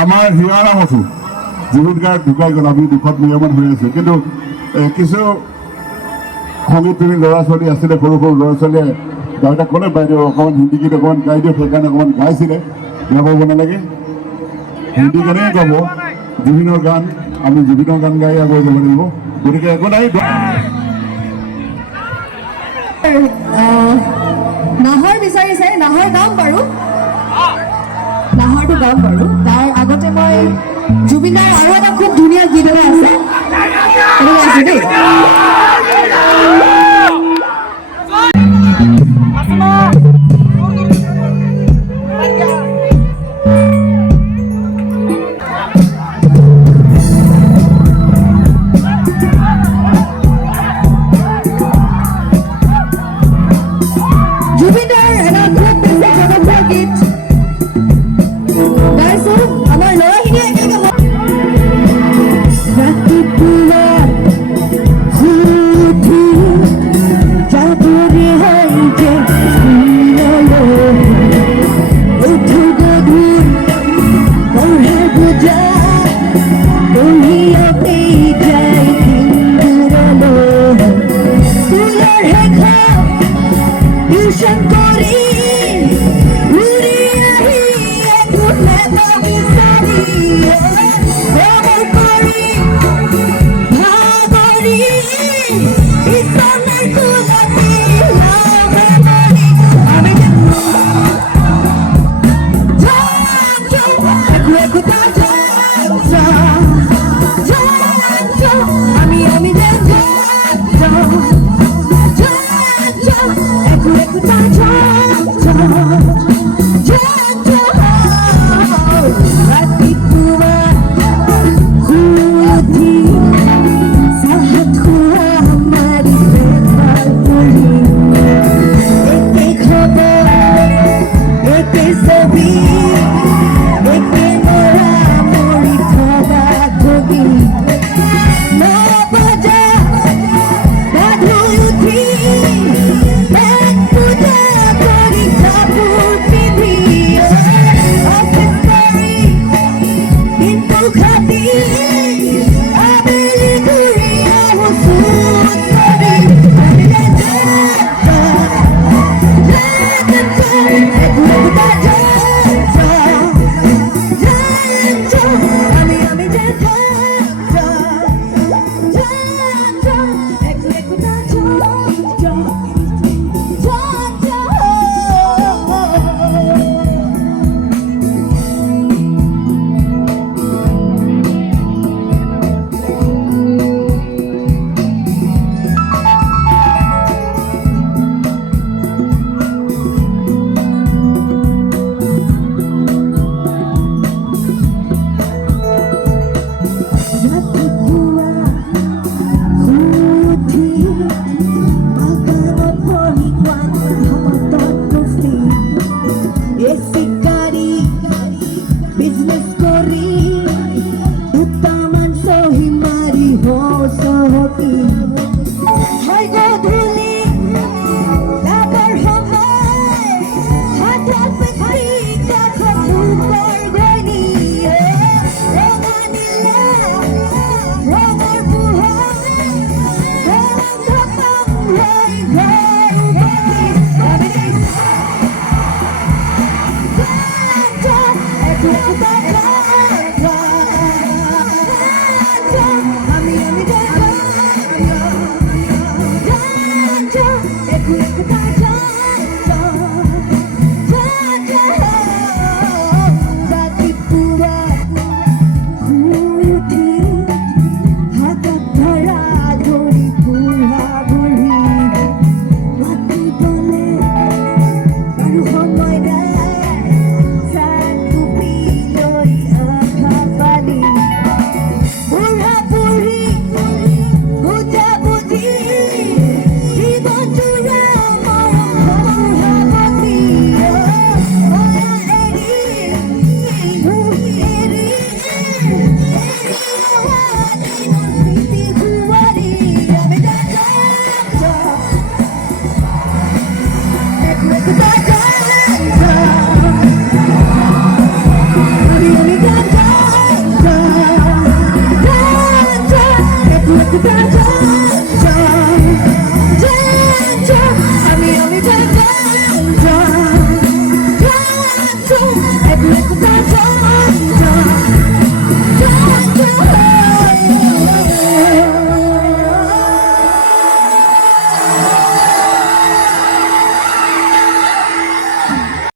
আমাৰ হিয়াৰা মথু জুবিন গাৰ্গ ঢুকাই গ'ল, আমি দুখত নিয়মত হৈ আছোঁ। কিন্তু কিছু সংগীত প্ৰেমী ল'ৰা ছোৱালী আছিলে, সৰু সৰু ল'ৰা ছোৱালীয়ে গাঁৱতে ক'লে বাইদেউ অকণমান হিন্দী গীত অকণমান গাই দিয়ক, সেইকাৰণে অকণমান গাইছিলে। বেয়া পাব নালাগে, হিন্দী গানেই গাব, জুবিনৰ গান, আমি জুবিনৰ গান গাই আগুৱাই যাব লাগিব। গতিকে একো নাই, নাহৰ বিচাৰিছে, নাহৰ গাম বাৰু, নাহৰটো গাম বাৰু। তাৰ আগতে মই জুবিনাৰ আৰু এটা খুব ধুনীয়া গীত এটা আছে, সেইটো গাইছোঁ দেই। জুবিনাৰ এটা খুব বেছি জনপ্ৰিয় গীত গাইছোঁ, আমাৰ ল'ৰাখিনিয়ে একে গাব। ৰাতিপুৱা শুই উঠি যাবলৈ হয় যে স্কুললৈ, উঠো গধূৰ পঢ়া বুজা, পঢ়িয়াতে যায় দিনবোৰলৈ। স্কুলৰ শেষত টিউচন কৰি উৰি আহি একোটা বিচাৰি খবৰ কৰি ভাগৰি বিচনাৰ কোলাতে লাভৰি আমি একোটা আমি Pura একটু আমি